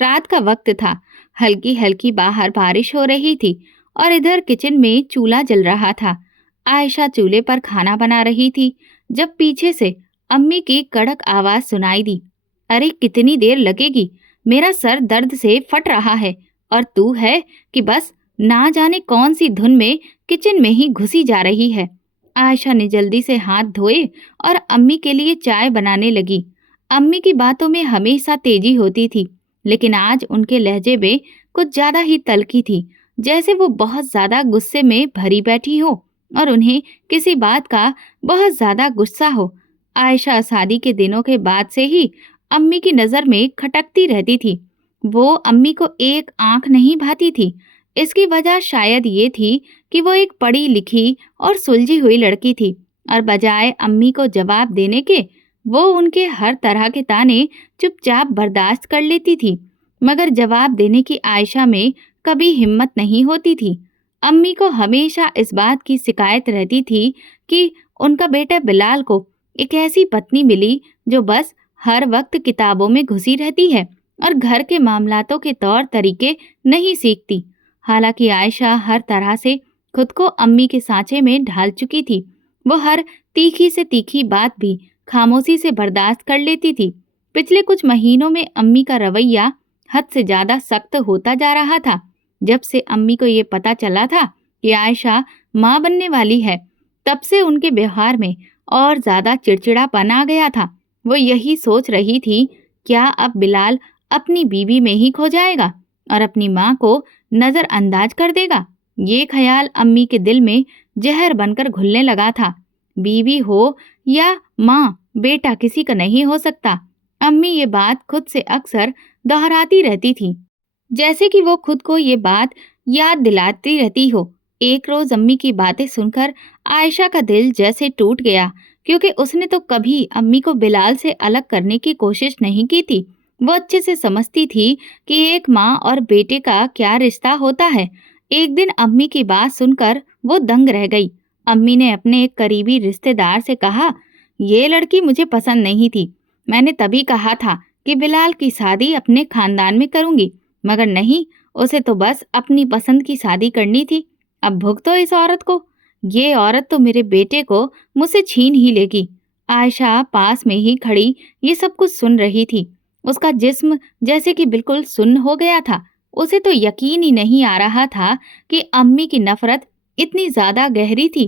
रात का वक्त था। हल्की हल्की बाहर बारिश हो रही थी और इधर किचन में चूल्हा जल रहा था। आयशा चूल्हे पर खाना बना रही थी जब पीछे से अम्मी की कड़क आवाज सुनाई दी। अरे कितनी देर लगेगी, मेरा सर दर्द से फट रहा है और तू है कि बस ना जाने कौन सी धुन में किचन में ही घुसी जा रही है। आयशा ने जल्दी से हाथ धोए और अम्मी के लिए चाय बनाने लगी। अम्मी की बातों में हमेशा तेजी होती थी, लेकिन आज उनके लहजे में कुछ ज्यादा ही तल्खी थी, जैसे वो बहुत ज्यादा गुस्से में भरी बैठी हो और उन्हें किसी बात का बहुत ज्यादा गुस्सा हो। आयशा शादी के दिनों के बाद से ही अम्मी की नजर में खटकती रहती थी। वो अम्मी को एक आंख नहीं भाती थी। इसकी वजह शायद ये थी कि वो एक पढ़ी लिखी और सुलझी हुई लड़की थी और बजाय अम्मी को जवाब देने के वो उनके हर तरह के ताने चुपचाप बर्दाश्त कर लेती थी। मगर जवाब देने की आयशा में कभी हिम्मत नहीं होती थी। अम्मी को हमेशा इस बात की शिकायत रहती थी कि उनका बेटा बिलाल को एक ऐसी पत्नी मिली जो बस हर वक्त किताबों में घुसी रहती है और घर के मामलातों के तौर तरीके नहीं सीखती। हालांकि आयशा हर तरह से खुद को अम्मी के सांचे में ढाल चुकी थी। वो हर तीखी से तीखी बात भी खामोशी से बर्दाश्त कर लेती थी। पिछले कुछ महीनों में अम्मी का रवैया हद से ज्यादा सख्त होता जा रहा था। जब से अम्मी को ये पता चला था कि आयशा माँ बनने वाली है, तब से उनके व्यवहार में और ज्यादा चिड़चिड़ापन आ गया था। वो यही सोच रही थी, क्या अब बिलाल अपनी बीवी में ही खो जाएगा और अपनी माँ को नजरअंदाज कर देगा। ये ख्याल अम्मी के दिल में जहर बनकर घुलने लगा था। बीवी हो या माँ, बेटा किसी का नहीं हो सकता। अम्मी ये बात खुद से अक्सर दोहराती रहती थी, जैसे कि वो खुद को ये बात याद दिलाती रहती हो। एक रोज अम्मी की बातें सुनकर आयशा का दिल जैसे टूट गया, क्योंकि उसने तो कभी अम्मी को बिलाल से अलग करने की कोशिश नहीं की थी। वो अच्छे से समझती थी कि एक माँ और बेटे का क्या रिश्ता होता है। एक दिन अम्मी की बात सुनकर वो दंग रह गई। अम्मी ने अपने एक करीबी रिश्तेदार से कहा, ये लड़की मुझे पसंद नहीं थी। मैंने तभी कहा था कि बिलाल की शादी अपने खानदान में करूंगी, मगर नहीं, उसे तो बस अपनी पसंद की शादी करनी थी। अब भुगतो इस औरत को। ये औरत तो मेरे बेटे को मुझसे छीन ही लेगी। आयशा पास में ही खड़ी ये सब कुछ सुन रही थी। उसका जिस्म जैसे कि बिल्कुल सुन्न हो गया था। उसे तो यकीन ही नहीं आ रहा था कि अम्मी की नफरत इतनी ज्यादा गहरी थी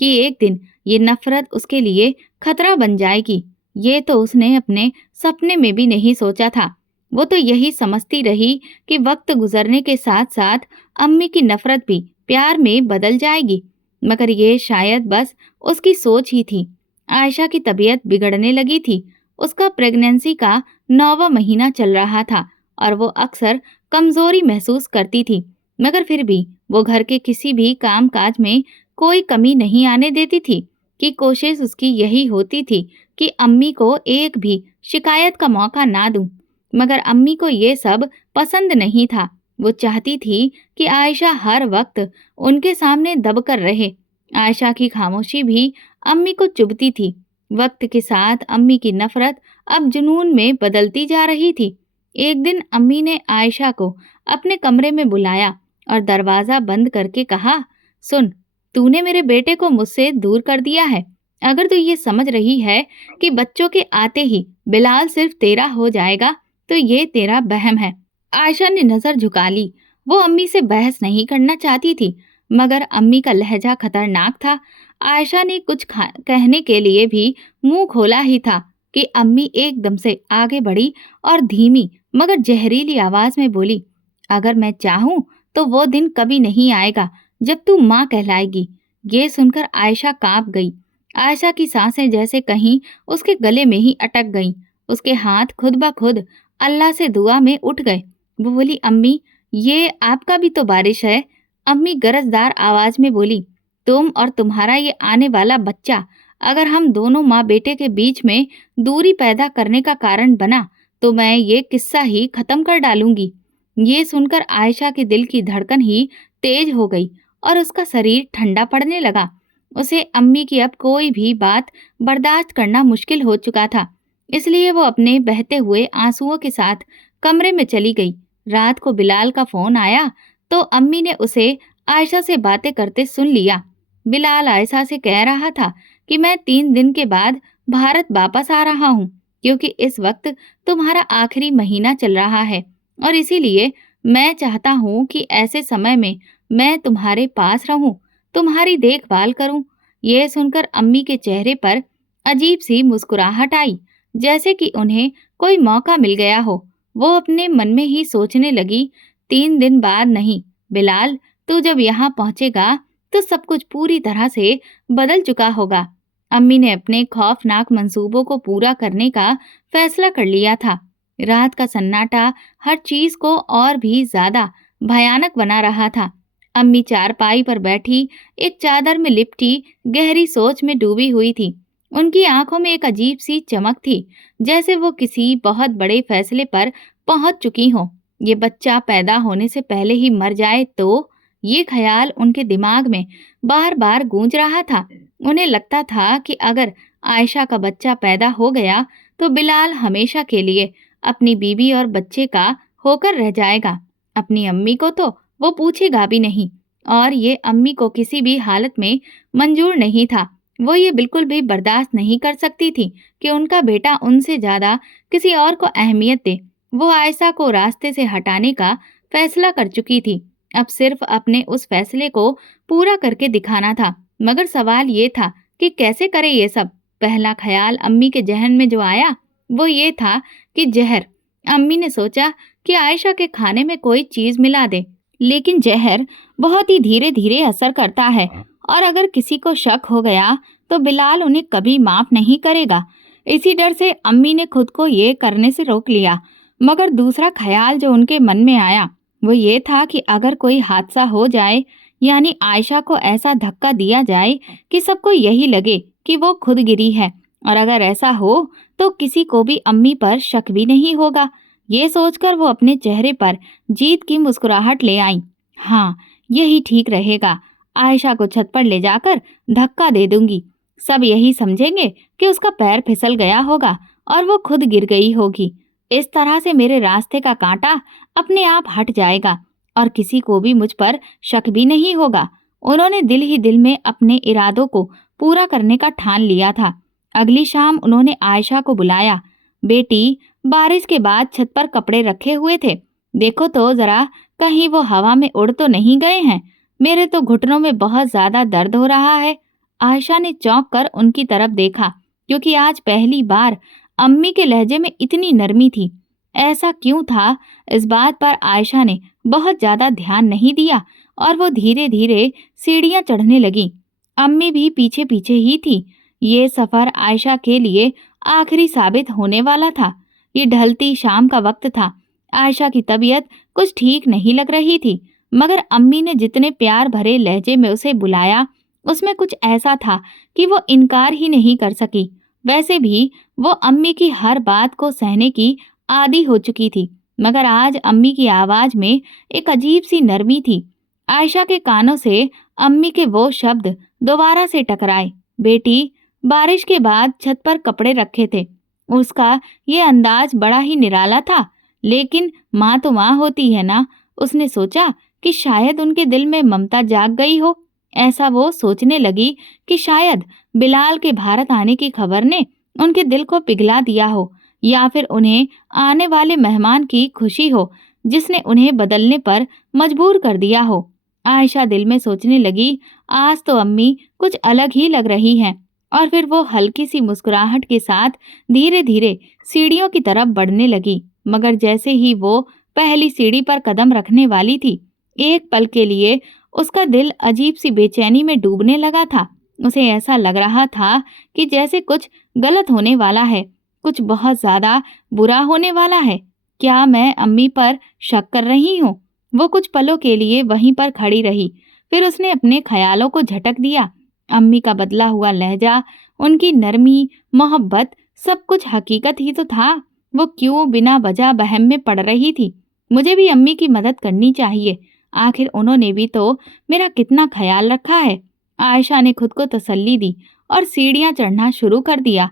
कि एक दिन ये नफरत उसके लिए खतरा बन जाएगी। ये तो उसने अपने सपने में भी नहीं सोचा था। वो तो यही समझती रही कि वक्त गुजरने के साथ साथ अम्मी की नफरत भी प्यार में बदल जाएगी, मगर ये शायद बस उसकी सोच ही थी। आयशा की तबीयत बिगड़ने लगी थी। उसका प्रेगनेंसी का 9वां महीना चल रहा था और वो अक्सर कमजोरी महसूस करती थी, मगर फिर भी वो घर के किसी भी काम काज में कोई कमी नहीं आने देती थी। कि कोशिश उसकी यही होती थी कि अम्मी को एक भी शिकायत का मौका ना दूं। मगर अम्मी को ये सब पसंद नहीं था। वो चाहती थी कि आयशा हर वक्त उनके सामने दबकर रहे। आयशा की खामोशी भी अम्मी को चुभती थी। वक्त के साथ अम्मी की नफरत अब जुनून में बदलती जा रही थी। एक दिन अम्मी ने आयशा को अपने कमरे में बुलाया और दरवाजा बंद करके कहा, सुन, तूने मेरे बेटे को मुझसे दूर कर दिया है। अगर तू ये समझ रही है कि बच्चों के आते ही बिलाल सिर्फ तेरा हो जाएगा, तो ये तेरा वहम है। आयशा ने नजर झुका ली। वो अम्मी से बहस नहीं करना चाहती थी, मगर अम्मी का लहजा खतरनाक था। आयशा ने कुछ कहने के लिए भी मुंह खोला ही था कि अम्मी एकदम से आगे बढ़ी और धीमी मगर जहरीली आवाज में बोली, अगर मैं चाहूं तो वो दिन कभी नहीं आएगा जब तू माँ कहलाएगी। ये सुनकर आयशा कांप गई। आयशा की सांसें जैसे कहीं उसके गले में ही अटक गईं। उसके हाथ खुद ब खुद अल्लाह से दुआ में उठ गए। वो बोली, अम्मी, ये आपका भी तो बारिश है। अम्मी गरजदार आवाज में बोली, तुम और तुम्हारा ये आने वाला बच्चा अगर हम दोनों माँ बेटे के बीच में दूरी पैदा करने का कारण बना, तो मैं ये किस्सा ही खत्म कर डालूंगी। ये सुनकर आयशा के दिल की धड़कन ही तेज हो गई और उसका शरीर ठंडा पड़ने लगा। उसे अम्मी की अब कोई भी बात बर्दाश्त करना मुश्किल हो चुका था। इसलिए वो अपने बहते हुए आंसुओं के साथ कमरे में चली गई। रात को बिलाल का फोन आया तो अम्मी ने उसे आयशा से बातें करते सुन लिया। बिलाल आयशा से कह रहा था कि मैं 3 दिन के बाद भारत वापस आ रहा हूँ, क्योंकि इस वक्त तुम्हारा आखिरी महीना चल रहा है और इसीलिए मैं चाहता हूँ कि ऐसे समय में मैं तुम्हारे पास रहूं, तुम्हारी देखभाल करूं। ये सुनकर अम्मी के चेहरे पर अजीब सी मुस्कुराहट आई, जैसे कि उन्हें कोई मौका मिल गया हो। वो अपने मन में ही सोचने लगी, 3 दिन बाद नहीं बिलाल, तू जब यहाँ पहुंचेगा तो सब कुछ पूरी तरह से बदल चुका होगा। अम्मी ने अपने खौफनाक मंसूबों को पूरा करने का फैसला कर लिया था। रात का सन्नाटा हर चीज को और भी ज्यादा भयानक बना रहा था। अम्मी चारपाई पर बैठी एक चादर में लिपटी गहरी सोच में डूबी हुई थी। उनकी आंखों में एक अजीब सी चमक थी, जैसे वो किसी बहुत बड़े फैसले पर पहुंच चुकी हो। ये बच्चा पैदा होने से पहले ही मर जाए तो, ये ख्याल उनके दिमाग में बार बार गूंज रहा था। उन्हें लगता था कि अगर आयशा का बच्चा पैदा हो गया तो बिलाल हमेशा के लिए अपनी बीवी और बच्चे का होकर रह जाएगा। अपनी अम्मी को तो वो पूछेगा भी नहीं, और ये अम्मी को किसी भी हालत में मंजूर नहीं था। वो ये बिल्कुल भी बर्दाश्त नहीं कर सकती थी कि उनका बेटा उनसे ज्यादा किसी और को अहमियत दे। वो आयशा को रास्ते से हटाने का फैसला कर चुकी थी। अब सिर्फ अपने उस फैसले को पूरा करके दिखाना था। मगर सवाल ये था कि कैसे करे ये सब। पहला ख्याल अम्मी के जहन में जो आया वो ये था कि जहर। अम्मी ने सोचा कि आयशा के खाने में कोई चीज मिला दे, लेकिन जहर बहुत ही धीरे धीरे असर करता है और अगर किसी को शक हो गया तो बिलाल उन्हें कभी माफ नहीं करेगा। इसी डर से अम्मी ने खुद को ये करने से रोक लिया। मगर दूसरा ख्याल जो उनके मन में आया वो ये था कि अगर कोई हादसा हो जाए, यानी आयशा को ऐसा धक्का दिया जाए कि सबको यही लगे कि वो खुद गिरी है, और अगर ऐसा हो तो किसी को भी अम्मी पर शक भी नहीं होगा। ये सोचकर वो अपने चेहरे पर जीत की मुस्कुराहट ले आई। हाँ, यही ठीक रहेगा। आयशा को छत पर ले जाकर धक्का दे दूंगी। सब यही समझेंगे कि उसका पैर फिसल गया होगा और वो खुद गिर गई होगी। इस तरह से मेरे रास्ते का कांटा अपने आप हट जाएगा और किसी को भी मुझ पर शक भी नहीं होगा। उन्होंने दिल ही दिल में अपने इरादों को पूरा करने का ठान लिया था। अगली शाम उन्होंने आयशा को बुलाया। बेटी, बारिश के बाद छत पर कपड़े रखे हुए थे, देखो तो जरा कहीं वो हवा में उड़ तो नहीं गए हैं। मेरे तो घुटनों में बहुत ज्यादा दर्द हो रहा है। आयशा ने चौंक कर उनकी तरफ देखा, क्योंकि आज पहली बार अम्मी के लहजे में इतनी नरमी थी। ऐसा क्यों था, इस बात पर आयशा ने बहुत ज्यादा ध्यान नहीं दिया और वो धीरे धीरे सीढ़ियां चढ़ने लगी। अम्मी भी पीछे पीछे ही थी। ये सफर आयशा के लिए आखिरी साबित होने वाला था। ये ढलती शाम का वक्त था। आयशा की तबीयत कुछ ठीक नहीं लग रही थी, मगर अम्मी ने जितने प्यार भरे लहजे में उसे बुलाया उसमें कुछ ऐसा था कि वो इनकार ही नहीं कर सकी। वैसे भी वो अम्मी की हर बात को सहने की आदी हो चुकी थी, मगर आज अम्मी की आवाज में एक अजीब सी नरमी थी। आयशा के कानों से अम्मी के वो शब्द दोबारा से टकराए। बेटी, बारिश के बाद छत पर कपड़े रखे थे। उसका ये अंदाज बड़ा ही निराला था, लेकिन माँ तो माँ होती है ना। उसने सोचा कि शायद उनके दिल में ममता जाग गई हो। ऐसा वो सोचने लगी कि शायद बिलाल के भारत आने की खबर ने उनके दिल को पिघला दिया हो, या फिर उन्हें आने वाले मेहमान की खुशी हो जिसने उन्हें बदलने पर मजबूर कर दिया हो। आयशा दिल में सोचने लगी, आज तो अम्मी कुछ अलग ही लग रही हैं। और फिर वो हल्की सी मुस्कुराहट के साथ धीरे धीरे सीढ़ियों की तरफ बढ़ने लगी। मगर जैसे ही वो पहली सीढ़ी पर कदम रखने वाली थी, एक पल के लिए उसका दिल अजीब सी बेचैनी में डूबने लगा था। उसे ऐसा लग रहा था कि जैसे कुछ गलत होने वाला है, कुछ बहुत ज्यादा बुरा होने वाला है। क्या मैं अम्मी पर शक कर रही हूँ? वो कुछ पलों के लिए वहीं पर खड़ी रही। फिर उसने अपने ख्यालों को झटक दिया। अम्मी का बदला हुआ लहजा, उनकी नरमी, मोहब्बत, सब कुछ हकीकत ही तो था। वो क्यों बिना वजह बहम में पड़ रही थी? मुझे भी अम्मी की मदद करनी चाहिए, आखिर उन्होंने भी तो मेरा कितना ख्याल रखा है। आयशा ने खुद को तसल्ली दी और सीढ़ियां चढ़ना शुरू कर दिया।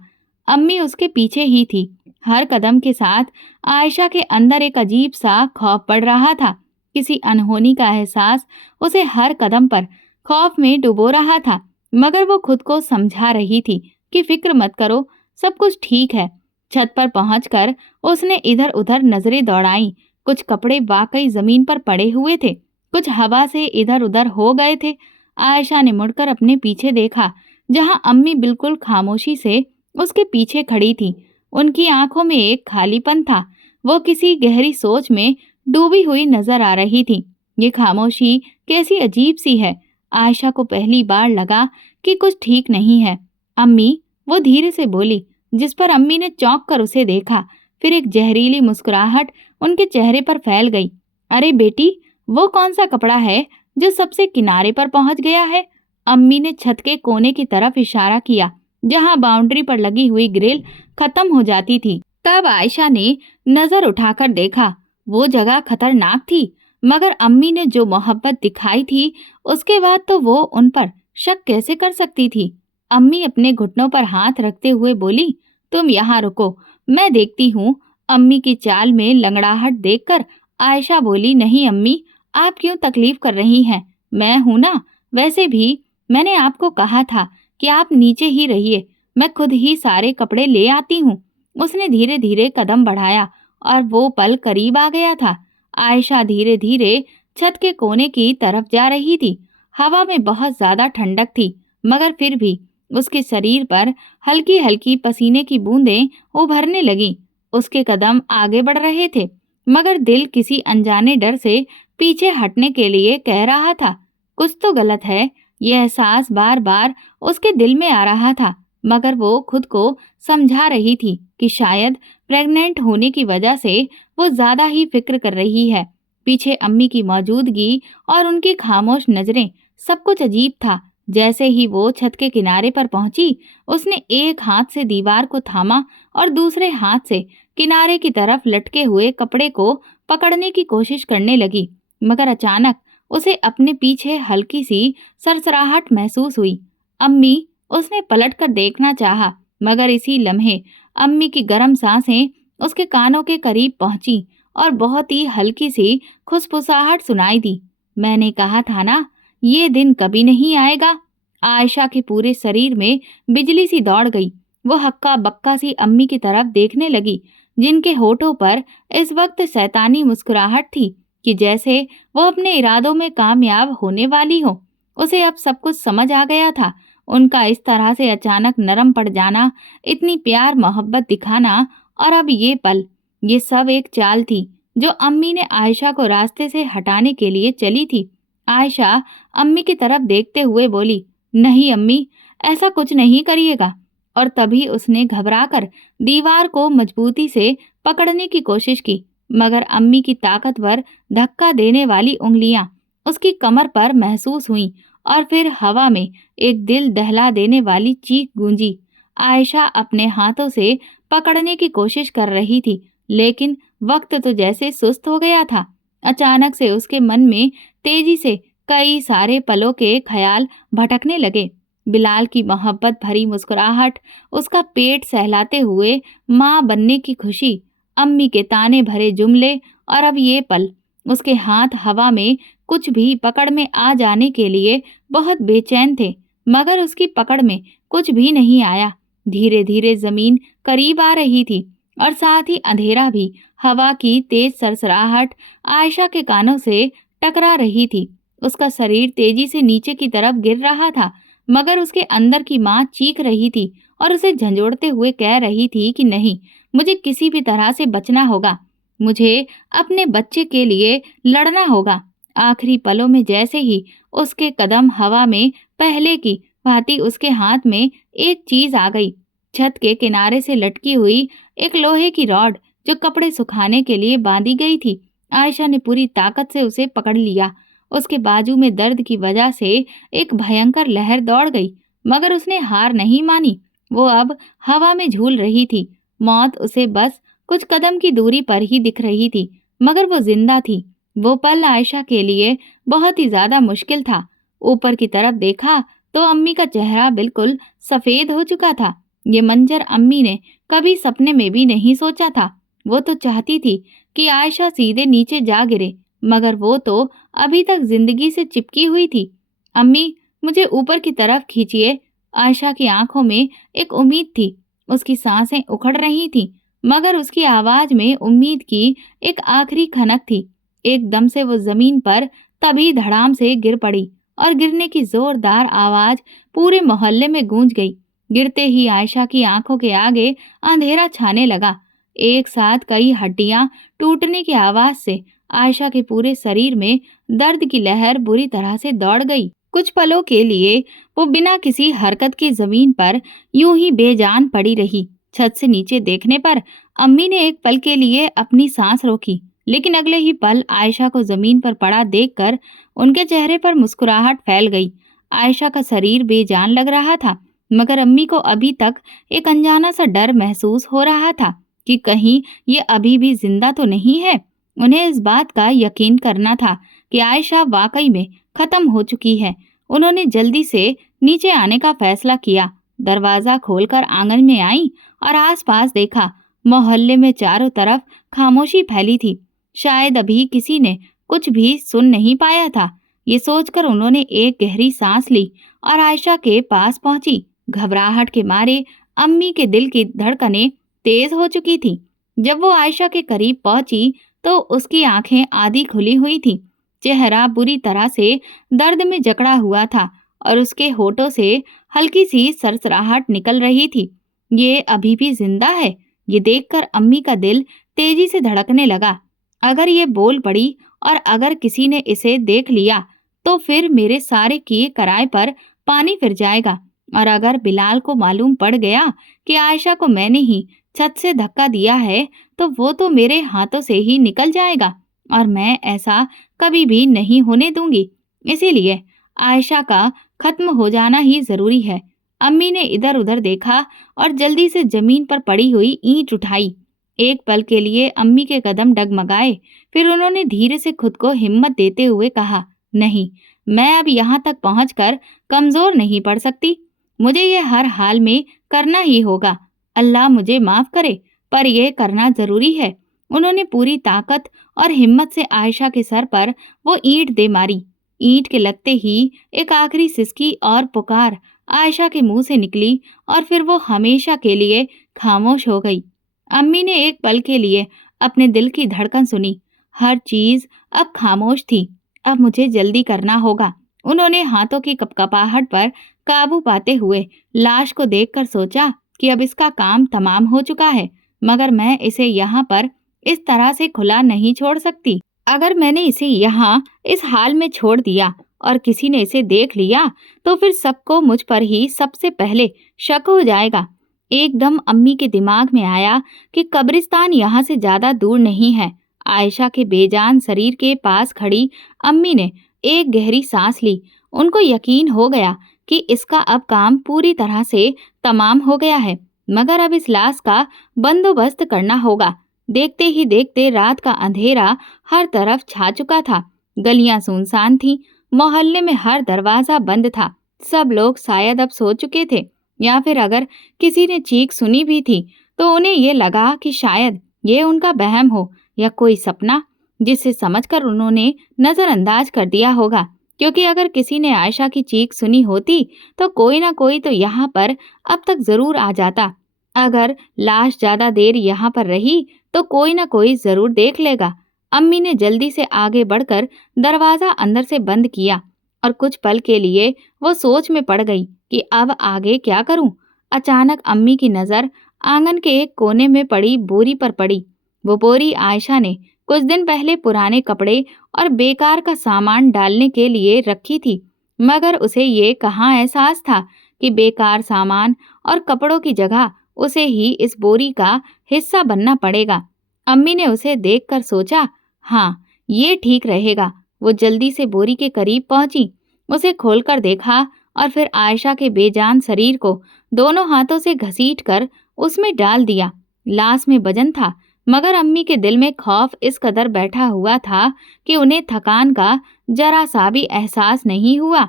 अम्मी उसके पीछे ही थी, हर कदम के साथ आयशा के अंदर एक अजीब सा खौफ बढ़ रहा था। किसी अनहोनी का एहसास उसे हर कदम पर खौफ में डुबो रहा था, मगर वो खुद को समझा रही थी कि फिक्र मत करो, सब कुछ ठीक है। छत पर पहुंचकर उसने इधर उधर नजरें दौड़ाईं। कुछ कपड़े वाकई जमीन पर पड़े हुए थे, कुछ हवा से इधर उधर हो गए थे। आयशा ने मुड़कर अपने पीछे देखा, जहां अम्मी बिल्कुल खामोशी से उसके पीछे खड़ी थी। उनकी आंखों में एक खालीपन था, वो किसी गहरी सोच में डूबी हुई नजर आ रही थी। ये खामोशी कैसी अजीब सी है। आयशा को पहली बार लगा कि कुछ ठीक नहीं है। अम्मी, वो धीरे से बोली, जिस पर अम्मी ने चौंक कर उसे देखा। फिर एक जहरीली मुस्कुराहट उनके चेहरे पर फैल गई। अरे बेटी, वो कौन सा कपड़ा है जो सबसे किनारे पर पहुंच गया है? अम्मी ने छत के कोने की तरफ इशारा किया, जहां बाउंड्री पर लगी हुई ग्रिल खत्म हो जाती थी। तब आयशा ने नजर उठाकर देखा। वो जगह खतरनाक थी, मगर अम्मी ने जो मोहब्बत दिखाई थी, उसके बाद तो वो उन पर शक कैसे कर सकती थी। अम्मी अपने घुटनों पर हाथ रखते हुए बोली, तुम यहाँ रुको, मैं देखती हूँ। अम्मी की चाल में लंगड़ाहट देखकर आयशा बोली, नहीं अम्मी, आप क्यों तकलीफ कर रही हैं? मैं हूं ना। वैसे भी मैंने आपको कहा था कि आप नीचे ही रहिए, मैं खुद ही सारे कपड़े ले आती हूँ। उसने धीरे धीरे कदम बढ़ाया और वो पल करीब आ गया था। आयशा धीरे धीरे छत के कोने की तरफ जा रही थी। हवा में बहुत ज्यादा ठंडक थी, मगर फिर भी उसके शरीर पर हल्की हल्की पसीने की बूंदें उभरने लगीं। उसके कदम आगे बढ़ रहे थे, मगर दिल किसी अनजाने डर से पीछे हटने के लिए कह रहा था, कुछ तो गलत है। यह एहसास बार बार उसके दिल में आ रहा था, मगर वो खुद को समझा रही थी कि शायद प्रेग्नेंट होने की वजह से वो ज्यादा ही फिक्र कर रही है। पीछे अम्मी की मौजूदगी और उनकी खामोश नजरें, सब कुछ अजीब था। जैसे ही वो छत के किनारे पर पहुंची, उसने एक हाथ से दीवार को थामा और दूसरे हाथ से किनारे की तरफ लटके हुए कपड़े को पकड़ने की कोशिश करने लगी। मगर अचानक उसे अपने पीछे हल्की सी सरसराहट महसूस हुई। अम्मी, उसने पलटकर देखना चाहा, मगर इसी लम्हे अम्मी की गर्म सांसें उसके कानों के करीब पहुंची और बहुत ही हल्की सी खुसफुसाहट सुनाई दी। मैंने कहा था ना, ये दिन कभी नहीं आएगा। आयशा के पूरे शरीर में बिजली सी दौड़ गई। वो हक्का बक्का सी अम्मी की तरफ देखने लगी, जिनके होठों पर इस वक्त शैतानी मुस्कुराहट थी कि जैसे वो अपने इरादों में कामयाब होने वाली हो। उसे अब सब कुछ समझ आ गया था। उनका इस तरह से अचानक नरम पड़ जाना, इतनी प्यार मोहब्बत दिखाना, और अब ये पल, ये सब एक चाल थी जो अम्मी ने आयशा को रास्ते से हटाने के लिए चली थी। आयशा अम्मी की तरफ देखते हुए बोली, नहीं अम्मी, ऐसा कुछ नहीं करिएगा। और तभी उसने घबराकर दीवार को मजबूती से पकड़ने की कोशिश की, मगर अम्मी की ताकतवर धक्का देने वाली उंगलियां उसकी कमर पर महसूस हुईं और फिर हवा में एक दिल दहला देने वाली चीख गूंजी। आयशा अपने हाथों से पकड़ने की कोशिश कर रही थी, लेकिन वक्त तो जैसे सुस्त हो गया था। अचानक से उसके मन में तेजी से कई सारे पलों के ख्याल भटकने लगे। बिलाल की मोहब्बत भरी मुस्कुराहट, उसका पेट सहलाते हुए माँ बनने की खुशी, अम्मी के ताने भरे जुमले, और अब ये पल, उसके हाथ हवा में कुछ भी पकड़ में आ जाने के लिए बहुत बेचैन थे, मगर उसकी पकड़ में कुछ भी नहीं आया। धीरे धीरे जमीन करीब आ रही थी और साथ ही अंधेरा भी। हवा की तेज सरसराहट आयशा के कानों से टकरा रही थी। उसका शरीर तेजी से नीचे की तरफ गिर रहा था, मगर उसके अंदर की माँ चीख रही थी और उसे झंझोड़ते हुए कह रही थी कि नहीं, मुझे किसी भी तरह से बचना होगा, मुझे अपने बच्चे के लिए लड़ना होगा। आखिरी पलों में जैसे ही उसके कदम हवा में पहले की भांति उसके हाथ में एक चीज आ गई। छत के किनारे से लटकी हुई एक लोहे की रॉड, जो कपड़े सुखाने के लिए बांधी गई थी। आयशा ने पूरी ताकत से उसे पकड़ लिया। उसके बाजू में दर्द की वजह से एक भयंकर लहर दौड़ गई, मगर उसने हार नहीं मानी। वो अब हवा में झूल रही थी। मौत उसे बस कुछ कदम की दूरी पर ही दिख रही थी, मगर वो जिंदा थी। वो पल आयशा के लिए बहुत ही ज्यादा मुश्किल था। ऊपर की तरफ देखा तो अम्मी का चेहरा बिल्कुल सफेद हो चुका था। ये मंजर अम्मी ने कभी सपने में भी नहीं सोचा था। वो तो चाहती थी कि आयशा सीधे नीचे जा गिरे, मगर वो तो अभी तक जिंदगी से चिपकी हुई थी। अम्मी, मुझे ऊपर की तरफ खींचिए। आयशा की आंखों में एक उम्मीद थी। उसकी सांसें उखड़ रही थीं, मगर उसकी आवाज में उम्मीद की एक आखिरी खनक थी। एकदम से वो जमीन पर तभी धड़ाम से गिर पड़ी और गिरने की जोरदार आवाज पूरे मोहल्ले में गूंज गई। गिरते ही आयशा की आंखों के आगे अंधेरा छाने लगा। एक साथ कई हड्डियां टूटने की आवाज से आयशा के पूरे शरीर में दर्द की लहर बुरी तरह से दौड़ गई। कुछ पलों के लिए वो बिना किसी हरकत के जमीन पर यूं ही बेजान पड़ी रही। छत से नीचे देखने पर अम्मी ने एक पल के लिए अपनी सांस रोकी, लेकिन अगले ही पल आयशा को जमीन पर पड़ा देखकर उनके चेहरे पर मुस्कुराहट फैल गई। आयशा का शरीर बेजान लग रहा था, मगर अम्मी को अभी तक एक अनजाना सा डर महसूस हो रहा था कि कहीं ये अभी भी जिंदा तो नहीं है। उन्हें इस बात का यकीन करना था कि आयशा वाकई में खत्म हो चुकी है। उन्होंने जल्दी से नीचे आने का फैसला किया। दरवाजा खोलकर आंगन में आई और आसपास देखा। मोहल्ले में चारों तरफ खामोशी फैली थी। शायद अभी किसी ने कुछ भी सुन नहीं पाया था। ये सोचकर उन्होंने एक गहरी सांस ली और आयशा के पास पहुंची। घबराहट के मारे अम्मी के दिल की धड़कनें तेज हो चुकी थी। जब वो आयशा के करीब पहुंची तो उसकी आंखें आधी खुली हुई थीं। चेहरा बुरी तरह से दर्द में जकड़ा हुआ था और उसके होठों से हल्की सी सरसराहट निकल रही थी। ये अभी भी जिंदा है। ये देखकर अम्मी का दिल तेजी से धड़कने लगा। अगर ये बोल पड़ी और अगर किसी ने इसे देख लिया तो फिर मेरे सारे किए कराए पर पानी फिर जाएगा। और अगर बिलाल को मालूम पड़ गया कि आयशा को मैंने ही छत से धक्का दिया है तो वो तो मेरे हाथों से ही निकल जाएगा और मैं ऐसा कभी भी नहीं होने दूंगी। इसीलिए आयशा का खत्म हो जाना ही जरूरी है। अम्मी ने इधर उधर देखा और जल्दी से जमीन पर पड़ी हुई ईंट उठाई। एक पल के लिए अम्मी के कदम डगमगाए, फिर उन्होंने धीरे से खुद को हिम्मत देते हुए कहा, नहीं, मैं अब यहाँ तक पहुँचकर कमजोर नहीं पड़ सकती। मुझे ये हर हाल में करना ही होगा। अल्लाह मुझे माफ करे, पर यह करना जरूरी है। उन्होंने पूरी ताकत और हिम्मत से आयशा के सर पर वो ईंट दे मारी। ईंट के लगते ही एक आखिरी सिसकी और पुकार आयशा के मुंह से निकली और फिर वो हमेशा के लिए खामोश हो गई। अम्मी ने एक पल के लिए अपने दिल की धड़कन सुनी। हर चीज अब खामोश थी। अब मुझे जल्दी करना होगा। उन्होंने हाथों की कपकपाहट पर काबू पाते हुए लाश को देखकर सोचा कि अब इसका काम तमाम हो चुका है, मगर मैं इसे यहाँ पर इस तरह से खुला नहीं छोड़ सकती। अगर मैंने इसे यहाँ इस हाल में छोड़ दिया और किसी ने इसे देख लिया तो फिर सबको मुझ पर ही सबसे पहले शक हो जाएगा। एकदम अम्मी के दिमाग में आया कि कब्रिस्तान यहाँ से ज्यादा दूर नहीं है। आयशा के बेजान शरीर के पास खड़ी अम्मी ने एक गहरी सांस ली। उनको यकीन हो गया कि इसका अब काम पूरी तरह से तमाम हो गया है, मगर अब इस लाश का बंदोबस्त करना होगा। देखते ही देखते रात का अंधेरा हर तरफ छा चुका था। गलियां सुनसान थीं, मोहल्ले में हर दरवाजा बंद था। सब लोग शायद अब सो चुके थे, या फिर अगर किसी ने चीख सुनी भी थी तो उन्हें ये लगा कि शायद ये उनका वहम हो या कोई सपना, जिसे समझकर उन्होंने नजरअंदाज कर दिया होगा। क्योंकि अगर किसी ने आयशा की चीख सुनी होती तो कोई ना कोई तो यहाँ पर अब तक जरूर आ जाता। अगर लाश ज्यादा देर यहाँ पर रही तो कोई ना कोई जरूर देख लेगा। अम्मी ने जल्दी से आगे बढ़कर दरवाजा अंदर से बंद किया और कुछ पल के लिए वो सोच में पड़ गई कि अब आगे क्या करूं। अचानक अम्मी की नजर आंगन के एक कोने में पड़ी बोरी पर पड़ी। वो बोरी आयशा ने कुछ दिन पहले पुराने कपड़े और बेकार का सामान डालने के लिए रखी थी, मगर उसे ये कहाँ एहसास था कि बेकार सामान और कपड़ों की जगह उसे ही इस बोरी का हिस्सा बनना पड़ेगा। अम्मी ने उसे देखकर सोचा, हाँ, ये ठीक रहेगा। वो जल्दी से बोरी के करीब पहुंची, उसे खोलकर देखा और फिर आयशा के बेजान शरीर को दोनों हाथों से घसीटकर उसमें डाल दिया। लाश में वजन था, मगर अम्मी के दिल में खौफ इस कदर बैठा हुआ था कि उन्हें थकान का जरा सा भी एहसास नहीं हुआ।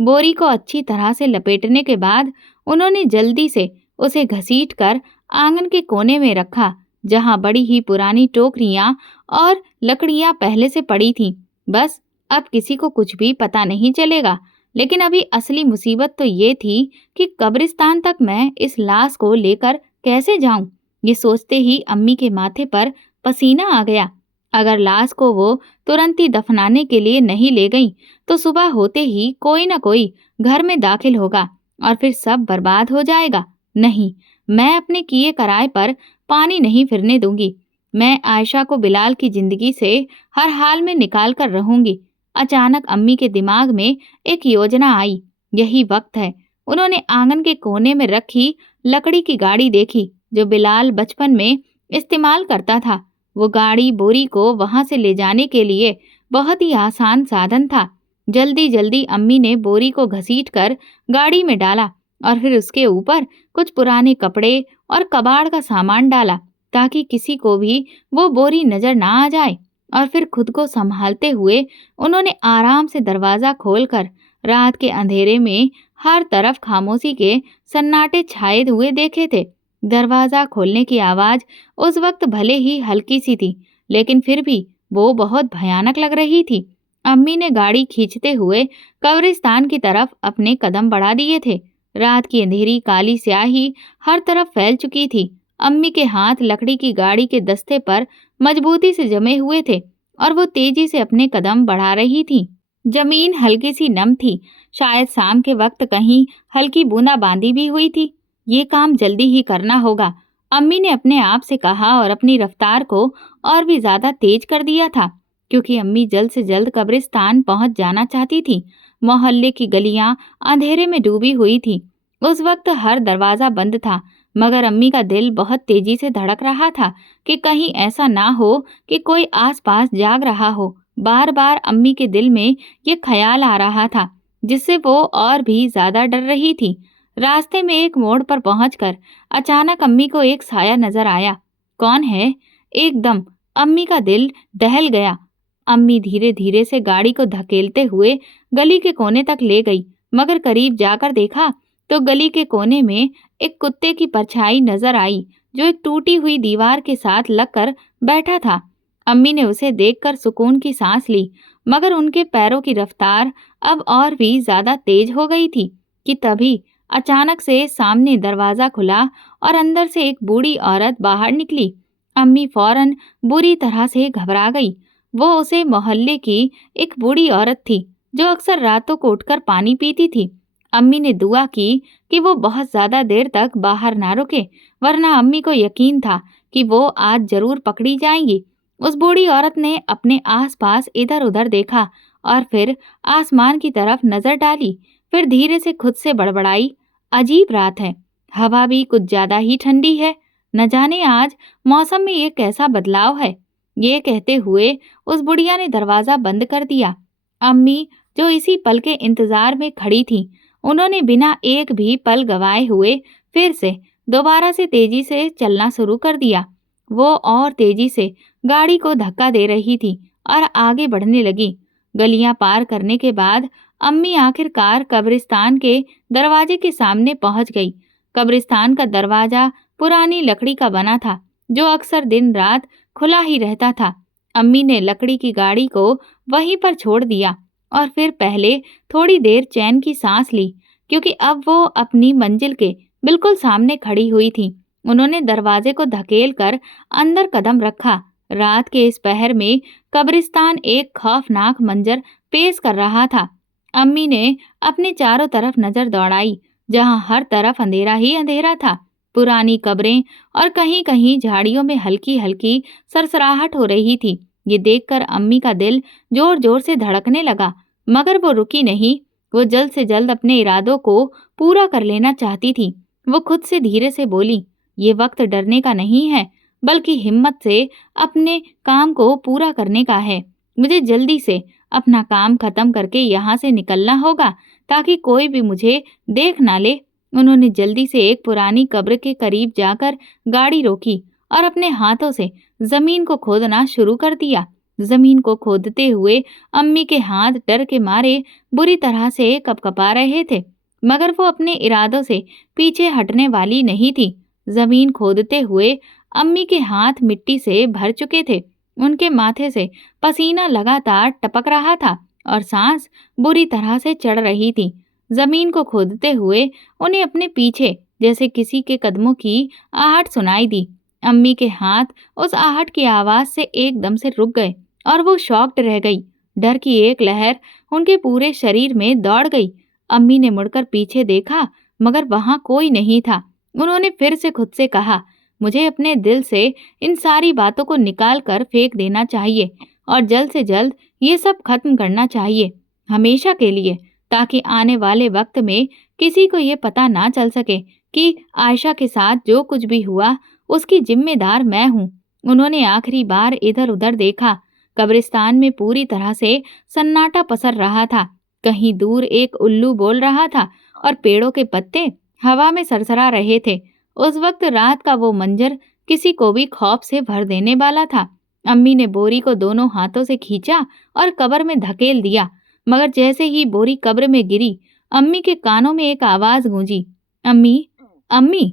बोरी को अच्छी तरह से लपेटने के बाद उन्होंने जल्दी से उसे घसीटकर आंगन के कोने में रखा, जहां बड़ी ही पुरानी टोकरियां और लकड़ियां पहले से पड़ी थीं। बस अब किसी को कुछ भी पता नहीं चलेगा। लेकिन अभी असली मुसीबत तो ये थी कि कब्रिस्तान तक मैं इस लाश को लेकर कैसे जाऊं। ये सोचते ही अम्मी के माथे पर पसीना आ गया। अगर लाश को वो तुरंत ही दफनाने के लिए नहीं ले गई, तो सुबह होते ही कोई न कोई घर में दाखिल होगा और फिर सब बर्बाद हो जाएगा। नहीं, मैं अपने किए कराए पर पानी नहीं फिरने दूंगी। मैं आयशा को बिलाल की जिंदगी से हर हाल में निकाल कर रहूंगी। अचानक अम्मी के दिमाग में एक योजना आई। यही वक्त है। उन्होंने आंगन के कोने में रखी लकड़ी की गाड़ी देखी, जो बिलाल बचपन में इस्तेमाल करता था। वो गाड़ी बोरी को वहां से ले जाने के लिए बहुत ही आसान साधन था। जल्दी जल्दी अम्मी ने बोरी को घसीटकर गाड़ी में डाला और फिर उसके ऊपर कुछ पुराने कपड़े और कबाड़ का सामान डाला, ताकि किसी को भी वो बोरी नजर ना आ जाए। और फिर खुद को संभालते हुए उन्होंने आराम से दरवाजा खोलकर रात के अंधेरे में हर तरफ खामोशी के सन्नाटे छाए हुए देखे थे। दरवाजा खोलने की आवाज उस वक्त भले ही हल्की सी थी, लेकिन फिर भी वो बहुत भयानक लग रही थी। अम्मी ने गाड़ी खींचते हुए कब्रिस्तान की तरफ अपने कदम बढ़ा दिए थे। रात की अंधेरी काली स्याही हर तरफ फैल चुकी थी। अम्मी के हाथ लकड़ी की गाड़ी के दस्ते पर मजबूती से जमे हुए थे और वो तेजी से अपने कदम बढ़ा रही थी। जमीन हल्की सी नम थी, शायद शाम के वक्त कहीं हल्की बूंदाबांदी भी हुई थी। ये काम जल्दी ही करना होगा, अम्मी ने अपने आप से कहा और अपनी रफ्तार को और भी ज्यादा तेज कर दिया था, क्योंकि अम्मी जल्द से जल्द कब्रिस्तान पहुंच जाना चाहती थी। मोहल्ले की गलियां अंधेरे में डूबी हुई थी। उस वक्त हर दरवाजा बंद था, मगर अम्मी का दिल बहुत तेजी से धड़क रहा था कि कहीं ऐसा ना हो कि कोई आसपास जाग रहा हो। बार बार अम्मी के दिल में ये ख्याल आ रहा था, जिससे वो और भी ज्यादा डर रही थी। रास्ते में एक मोड़ पर पहुंचकर अचानक अम्मी को एक साया नजर आया। कौन है? एकदम अम्मी का दिल दहल गया। अम्मी धीरे धीरे से गाड़ी को धकेलते हुए गली के कोने तक ले गई, मगर करीब जाकर देखा तो गली के कोने में एक कुत्ते की परछाई नजर आई, जो एक टूटी हुई दीवार के साथ लगकर बैठा था। अम्मी ने उसे देखकर सुकून की सांस ली, मगर उनके पैरों की रफ्तार अब और भी ज्यादा तेज हो गई थी कि तभी अचानक से सामने दरवाजा खुला और अंदर से एक बूढ़ी औरत बाहर निकली। अम्मी फौरन बुरी तरह से घबरा गई। वो उसे मोहल्ले की एक बूढ़ी औरत थी, जो अक्सर रातों को उठकर पानी पीती थी। अम्मी ने दुआ की कि वो बहुत ज्यादा देर तक बाहर ना रुके, वरना अम्मी को यकीन था कि वो आज जरूर पकड़ी जाएंगी। उस बूढ़ी औरत ने अपने आसपास इधर उधर देखा और फिर आसमान की तरफ नजर डाली। फिर धीरे से खुद से बड़बड़ाई, अजीब रात है, हवा भी कुछ ज्यादा ही ठंडी है। न जाने आज मौसम में ये कैसा बदलाव है। ये कहते हुए उस बुढ़िया ने दरवाजा बंद कर दिया। अम्मी, जो इसी पल के इंतजार में खड़ी थी, उन्होंने बिना एक भी पल गवाए हुए फिर से दोबारा से तेजी से चलना शुरू कर दिया। वो और तेजी से गाड़ी को धक्का दे रही थी और आगे बढ़ने लगी। गलियां पार करने के बाद अम्मी आखिरकार कब्रिस्तान के दरवाजे के सामने पहुंच गई। कब्रिस्तान का दरवाजा पुरानी लकड़ी का बना था, जो अक्सर दिन रात खुला ही रहता था। अम्मी ने लकड़ी की गाड़ी को वहीं पर छोड़ दिया और फिर पहले थोड़ी देर चैन की सांस ली, क्योंकि अब वो अपनी मंजिल के बिल्कुल सामने खड़ी हुई थी। उन्होंने दरवाजे को धकेल कर अंदर कदम रखा। रात के इस पहर में कब्रिस्तान एक खौफनाक मंजर पेश कर रहा था। अम्मी ने अपने चारों तरफ नजर दौड़ाई, जहां हर तरफ अंधेरा ही अंधेरा था। पुरानी कब्रें और कहीं कहीं झाड़ियों में हल्की हल्की सरसराहट हो रही थी। ये देखकर अम्मी का दिल जोर जोर से धड़कने लगा, मगर वो रुकी नहीं। वो जल्द से जल्द अपने इरादों को पूरा कर लेना चाहती थी। वो खुद से धीरे से बोली, ये वक्त डरने का नहीं है, बल्कि हिम्मत से अपने काम को पूरा करने का है। मुझे जल्दी से अपना काम खत्म करके यहाँ से निकलना होगा, ताकि कोई भी मुझे देख ना ले। उन्होंने जल्दी से एक पुरानी कब्र के करीब जाकर गाड़ी रोकी और अपने हाथों से जमीन को खोदना शुरू कर दिया। जमीन को खोदते हुए अम्मी के हाथ डर के मारे बुरी तरह से कपकपा रहे थे, मगर वो अपने इरादों से पीछे हटने वाली नहीं थी। जमीन खोदते हुए अम्मी के हाथ मिट्टी से भर चुके थे। उनके माथे से पसीना लगातार टपक रहा था और सांस बुरी तरह से चढ़ रही थी। जमीन को खोदते हुए उन्हें अपने पीछे जैसे किसी के कदमों की आहट सुनाई दी। अम्मी के हाथ उस आहट की आवाज से एकदम से रुक गए और वो शॉक्ड रह गई। डर की एक लहर उनके पूरे शरीर में दौड़ गई। अम्मी ने मुड़कर पीछे देखा मगर वहां कोई नहीं था। उन्होंने फिर से खुद से कहा, मुझे अपने दिल से इन सारी बातों को निकाल कर फेंक देना चाहिए और जल्द से जल्द ये सब खत्म करना चाहिए, हमेशा के लिए, ताकि आने वाले वक्त में किसी को ये पता ना चल सके कि आयशा के साथ जो कुछ भी हुआ उसकी जिम्मेदार मैं हूँ। उन्होंने आखिरी बार इधर उधर देखा। कब्रिस्तान में पूरी तरह से सन्नाटा पसर रहा था। कहीं दूर एक उल्लू बोल रहा था और पेड़ों के पत्ते हवा में सरसरा रहे थे। उस वक्त रात का वो मंजर किसी को भी खौफ से भर देने वाला था। अम्मी ने बोरी को दोनों हाथों से खींचा और कब्र में धकेल दिया, मगर जैसे ही बोरी कब्र में गिरी, अम्मी के कानों में एक आवाज गूंजी, अम्मी, अम्मी,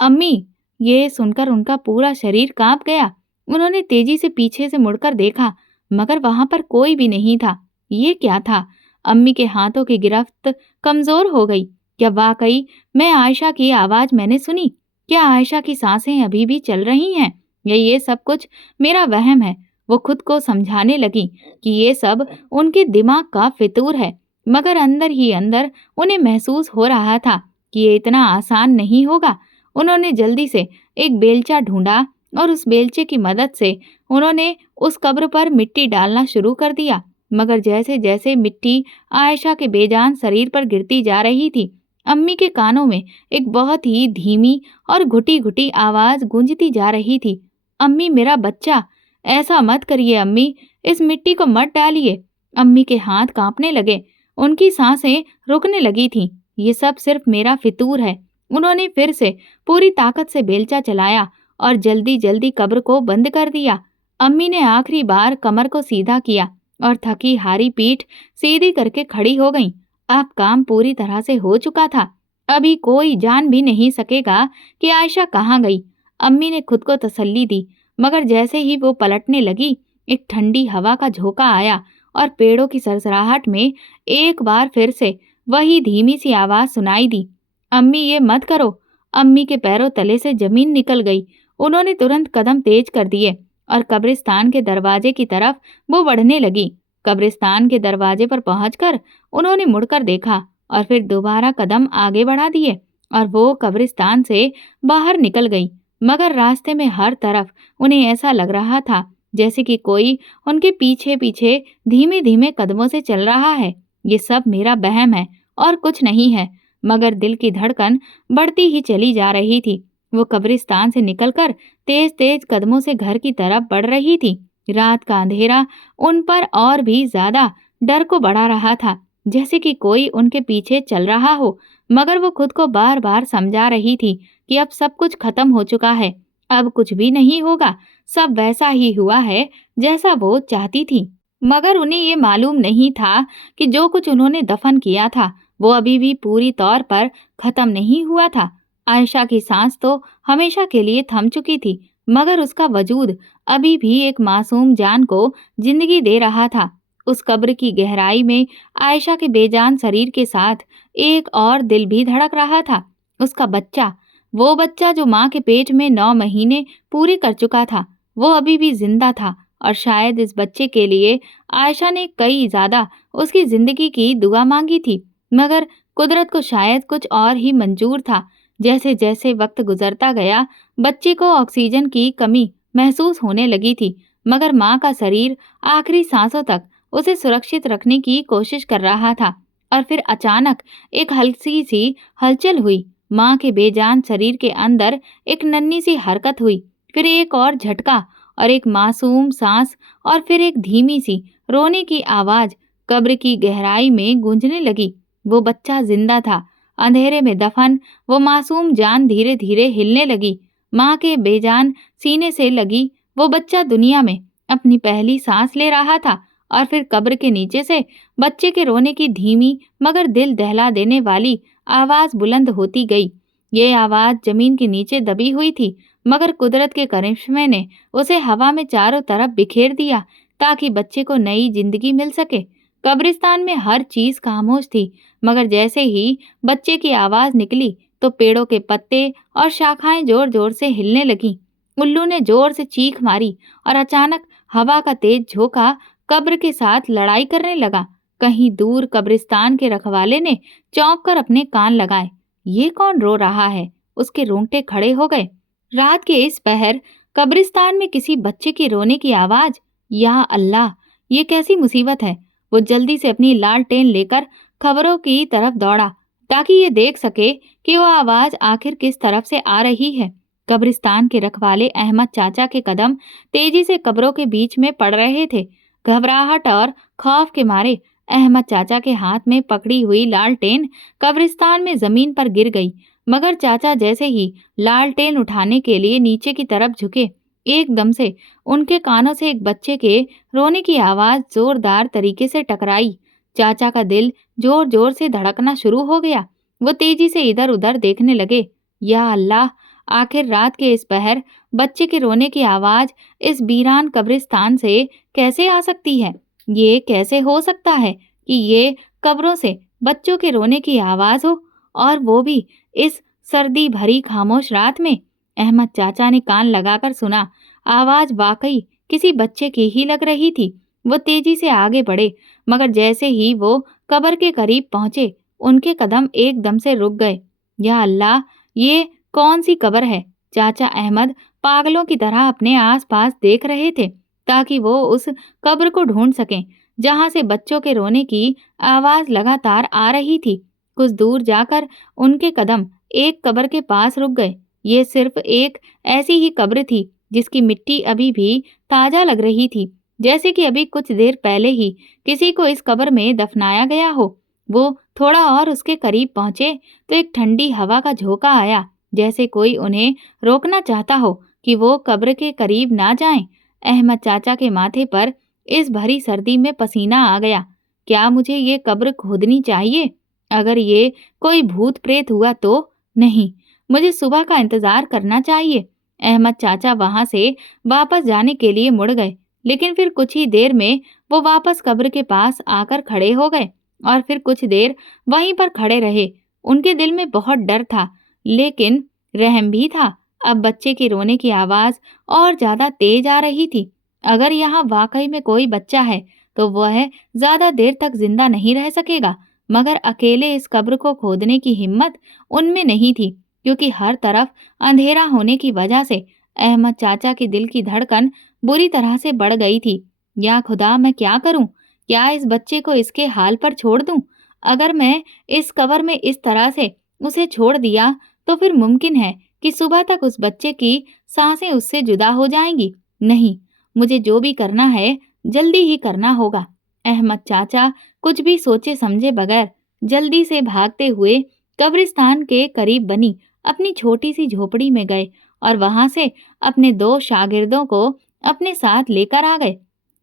अम्मी। ये सुनकर उनका पूरा शरीर कांप गया। उन्होंने तेजी से पीछे से मुड़कर देखा, मगर वहां पर कोई भी नहीं था। ये क्या था? अम्मी के हाथों की गिरफ्त कमजोर हो गई। क्या वाकई मैं आयशा की आवाज मैंने सुनी? क्या आयशा की सांसें अभी भी चल रही हैं? या ये सब कुछ मेरा वहम है? वो खुद को समझाने लगी कि ये सब उनके दिमाग का फितूर है, मगर अंदर ही अंदर उन्हें महसूस हो रहा था कि ये इतना आसान नहीं होगा। उन्होंने जल्दी से एक बेलचा ढूंढा और उस बेलचे की मदद से उन्होंने उस कब्र पर मिट्टी डालना शुरू कर दिया। मगर जैसे जैसे मिट्टी आयशा के बेजान शरीर पर गिरती जा रही थी, अम्मी के कानों में एक बहुत ही धीमी और घुटी घुटी आवाज गूंजती जा रही थी, अम्मी, मेरा बच्चा, ऐसा मत करिए अम्मी, इस मिट्टी को मत डालिए। अम्मी के हाथ कांपने लगे, उनकी सांसें रुकने लगी थीं। ये सब सिर्फ मेरा फितूर है। उन्होंने फिर से पूरी ताकत से बेलचा चलाया और जल्दी जल्दी कब्र को बंद कर दिया। अम्मी ने आखिरी बार कमर को सीधा किया और थकी हारी पीठ सीधी करके खड़ी हो गईं। अब काम पूरी तरह से हो चुका था। अभी कोई जान भी नहीं सकेगा कि आयशा कहाँ गई। अम्मी ने खुद को तसल्ली दी, मगर जैसे ही वो पलटने लगी, एक ठंडी हवा का झोंका आया और पेड़ों की सरसराहट में एक बार फिर से वही धीमी सी आवाज सुनाई दी, अम्मी, ये मत करो। अम्मी के पैरों तले से जमीन निकल गई। उन्होंने तुरंत कदम तेज कर दिए और कब्रिस्तान के दरवाजे की तरफ वो बढ़ने लगी। कब्रिस्तान के दरवाजे पर पहुंचकर उन्होंने मुड़कर देखा और फिर दोबारा कदम आगे बढ़ा दिए और वो कब्रिस्तान से बाहर निकल गई। मगर रास्ते में हर तरफ उन्हें ऐसा लग रहा था जैसे कि कोई उनके पीछे पीछे धीमे धीमे कदमों से चल रहा है। ये सब मेरा वहम है और कुछ नहीं है। मगर दिल की धड़कन बढ़ती ही चली जा रही थी। वो कब्रिस्तान से निकलकर तेज तेज कदमों से घर की तरफ बढ़ रही थी। रात का अंधेरा उन पर और भी ज्यादा डर को बढ़ा रहा था, जैसे कि कोई उनके पीछे चल रहा हो। मगर वो खुद को बार बार समझा रही थी कि अब सब कुछ खत्म हो चुका है, अब कुछ भी नहीं होगा, सब वैसा ही हुआ है जैसा वो चाहती थी। मगर उन्हें ये मालूम नहीं था कि जो कुछ उन्होंने दफन किया था वो अभी भी पूरी तौर पर खत्म नहीं हुआ था। आयशा की सांस तो हमेशा के लिए थम चुकी थी, मगर उसका वजूद अभी भी एक मासूम जान को जिंदगी दे रहा था। उस कब्र की गहराई में आयशा के बेजान शरीर के साथ एक और दिल भी धड़क रहा था, उसका बच्चा। वो बच्चा जो माँ के पेट में 9 महीने पूरे कर चुका था, वो अभी भी जिंदा था और शायद इस बच्चे के लिए आयशा ने कई ज्यादा उसकी जिंदगी की दुआ मांगी थी। मगर कुदरत को शायद कुछ और ही मंजूर था। जैसे जैसे वक्त गुजरता गया, बच्चे को ऑक्सीजन की कमी महसूस होने लगी थी, मगर माँ का शरीर आखिरी सांसों तक उसे सुरक्षित रखने की कोशिश कर रहा था। और फिर अचानक एक हल्की सी हलचल हुई। माँ के बेजान शरीर के अंदर एक नन्ही सी हरकत हुई, फिर एक और झटका और एक मासूम सांस और फिर एक धीमी सी रोने की आवाज कब्र की गहराई में गूंजने लगी। वो बच्चा जिंदा था। अंधेरे में दफन वो मासूम जान धीरे धीरे हिलने लगी। माँ के बेजान सीने से लगी वो बच्चा दुनिया में अपनी पहली सांस ले रहा था। और फिर कब्र के नीचे से बच्चे के रोने की धीमी मगर दिल दहला देने वाली आवाज बुलंद होती गई, ये आवाज जमीन के नीचे दबी हुई थी, मगर कुदरत के करिश्मे ने उसे हवा में चारों तरफ बिखेर दिया ताकि बच्चे को नई जिंदगी मिल सके। कब्रिस्तान में हर चीज खामोश थी, मगर जैसे ही बच्चे की आवाज निकली तो पेड़ों के पत्ते और शाखाएं जोर जोर से हिलने लगीं। उल्लू ने जोर से चीख मारी और अचानक हवा का तेज झोंका कब्र के साथ लड़ाई करने लगा। कहीं दूर कब्रिस्तान के रखवाले ने चौंक कर अपने कान लगाए। ये कौन रो रहा है? उसके रोंगटे खड़े हो गए। रात के इस पहर कब्रिस्तान में किसी बच्चे के रोने की आवाज। या अल्लाह, ये कैसी मुसीबत है। वो जल्दी से अपनी लालटेन लेकर खबरों की तरफ दौड़ा ताकि ये देख सके कि वो आवाज आखिर किस तरफ से आ रही है। कब्रिस्तान के रखवाले अहमद चाचा के कदम तेजी से कब्रों के बीच में पड़ रहे थे। घबराहट और खौफ के मारे अहमद चाचा के हाथ में पकड़ी हुई लालटेन कब्रिस्तान में जमीन पर गिर गई। मगर चाचा जैसे ही लालटेन उठाने के लिए नीचे की तरफ झुके, एकदम से उनके कानों से एक बच्चे के रोने की आवाज जोरदार तरीके से टकराई। चाचा का दिल जोर जोर से धड़कना शुरू हो गया। वो तेजी से इधर उधर देखने लगे। या अल्लाह, आखिर रात के इस पहर बच्चे के रोने की आवाज इस वीरान कब्रिस्तान से कैसे आ सकती है? ये कैसे हो सकता है कि ये कब्रों से बच्चों के रोने की आवाज हो, और वो भी इस सर्दी भरी खामोश रात में? अहमद चाचा ने कान लगाकर सुना। आवाज वाकई किसी बच्चे की ही लग रही थी। वो तेजी से आगे बढ़े, मगर जैसे ही वो कब्र के करीब पहुंचे, उनके कदम एकदम से रुक गए। या अल्लाह, ये कौन सी कब्र है? चाचा अहमद पागलों की तरह अपने आसपास देख रहे थे ताकि वो उस कब्र को ढूंढ सकें जहां से बच्चों के रोने की आवाज लगातार आ रही थी। कुछ दूर जाकर उनके कदम एक कब्र के पास रुक गए। ये सिर्फ एक ऐसी ही कब्र थी जिसकी मिट्टी अभी भी ताजा लग रही थी, जैसे कि अभी कुछ देर पहले ही किसी को इस कब्र में दफनाया गया हो। वो थोड़ा और उसके करीब पहुंचे तो एक ठंडी हवा का झोंका आया, जैसे कोई उन्हें रोकना चाहता हो कि वो कब्र के करीब ना जाएं। अहमद चाचा के माथे पर इस भरी सर्दी में पसीना आ गया। क्या मुझे ये कब्र खोदनी चाहिए? अगर ये कोई भूत प्रेत हुआ तो? नहीं, मुझे सुबह का इंतजार करना चाहिए। अहमद चाचा वहां से वापस जाने के लिए मुड़ गए, लेकिन फिर कुछ ही देर में वो वापस कब्र के पास आकर खड़े हो गए और फिर कुछ देर वहीं पर खड़े रहे। उनके दिल में बहुत डर था, लेकिन रहम भी था। अब बच्चे के रोने की आवाज और ज्यादा तेज आ रही थी। अगर यहाँ वाकई में कोई बच्चा है तो वह ज्यादा देर तक जिंदा नहीं रह सकेगा, मगर अकेले इस कब्र को खोदने की हिम्मत उनमें नहीं थी, क्योंकि हर तरफ अंधेरा होने की वजह से अहमद चाचा के दिल की धड़कन बुरी तरह से बढ़ गई थी। या खुदा, मैं क्या करूं? क्या इस बच्चे को इसके हाल पर छोड़ दूं? अगर मैं इस कब्र में इस तरह से उसे छोड़ दिया तो फिर मुमकिन है कि सुबह तक उस बच्चे की सांसें उससे जुदा हो जाएंगी। नहीं, मुझे जो भी करना है जल्दी ही करना होगा। अहमद चाचा कुछ भी सोचे समझे बगैर जल्दी से भागते हुए कब्रिस्तान के करीब बनी अपनी छोटी सी झोपड़ी में गए और वहां से अपने दो शागिर्दों को अपने साथ लेकर आ गए।